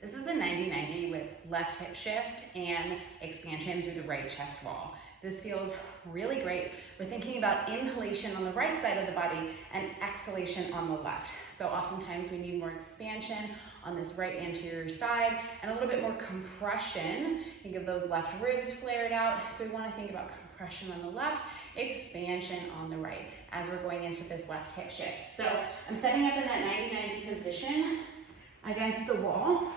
This is a 90-90 with left hip shift and expansion through the right chest wall. This feels really great. We're thinking about inhalation on the right side of the body and exhalation on the left. So oftentimes we need more expansion on this right anterior side and a little bit more compression. Think of those left ribs flared out. So we want to think about compression on the left, expansion on the right as we're going into this left hip shift. So I'm setting up in that 90-90 position against the wall,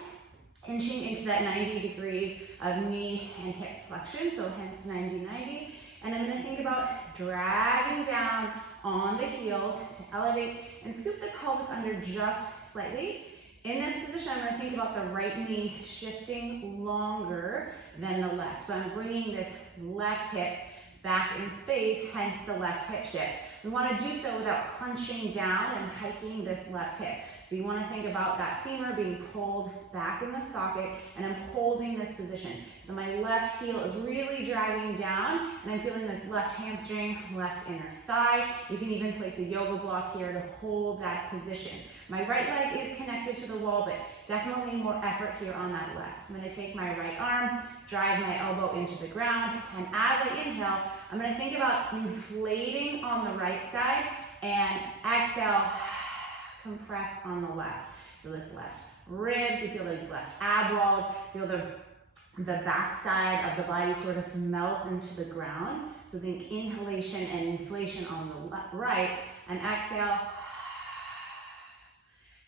inching into that 90 degrees of knee and hip flexion, so hence 90-90. And I'm gonna think about dragging down on the heels to elevate and scoop the pelvis under just slightly. In this position, I'm gonna think about the right knee shifting longer than the left. So I'm bringing this left hip back in space, hence the left hip shift. We want to do so without crunching down and hiking this left hip. So you want to think about that femur being pulled back in the socket, and I'm holding this position. So my left heel is really dragging down, and I'm feeling this left hamstring, left inner thigh. You can even place a yoga block here to hold that position. My right leg is connected to the wall, but definitely more effort here on that left. I'm going to take my right arm, drive my elbow into the ground, and as I inhale, I'm going to think about inflating on the right side and exhale, compress on the left. So this left ribs, we feel those left ab walls, feel the back side of the body sort of melt into the ground. So think inhalation and inflation on the right, and exhale,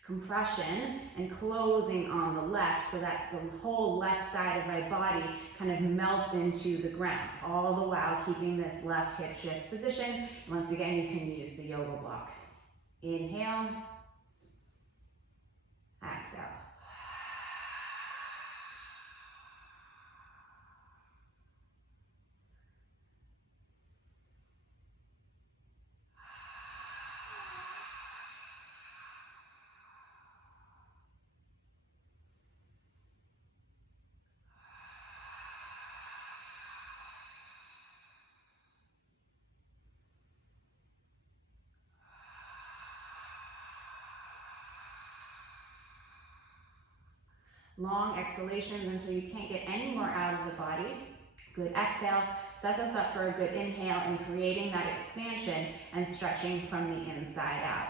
compression and closing on the left so that the whole left side of my body kind of melts into the ground, all the while keeping this left hip shift position. Once again, you can use the yoga block. Inhale, exhale. Long exhalations until you can't get any more out of the body. Good exhale sets us up for a good inhale and creating that expansion and stretching from the inside out.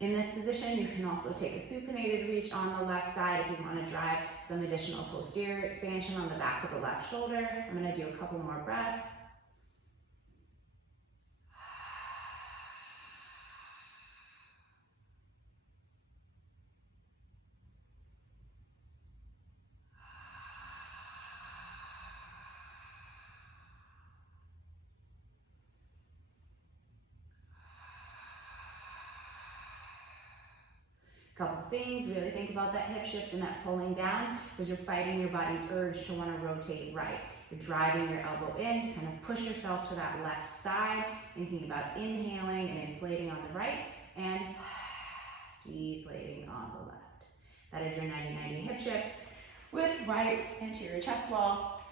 In this position, you can also take a supinated reach on the left side if you want to drive some additional posterior expansion on the back of the left shoulder. I'm going to do a couple more breaths. Couple things, really think about that hip shift and that pulling down because you're fighting your body's urge to want to rotate right. You're driving your elbow in to kind of push yourself to that left side, thinking about inhaling and inflating on the right and deflating on the left. That is your 90-90 hip shift with right anterior chest wall